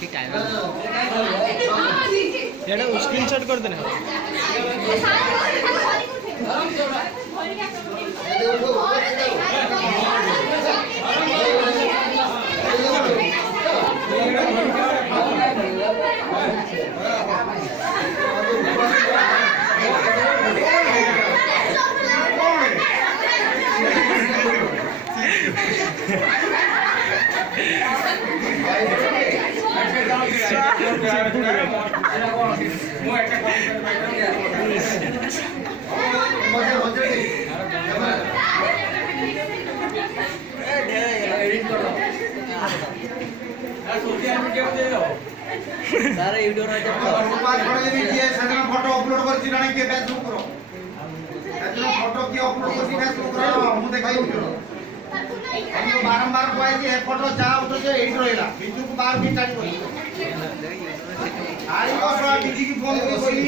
ठीक टाइम এটা স্ক্রিনশট করে দেন सारे वीडियो ना जब पांच फोटो ये दिए सजना फोटो अपलोड करछि ना के फेसबुक करो सजना फोटो की अपलोड करछि फेसबुक करो हम देखाई वीडियो हम बारंबार कहै जे ए फोटो जा उठो जे एही रहला बिजू को बार भी टाइम करी आई को सो बिजी की फोन करी कोई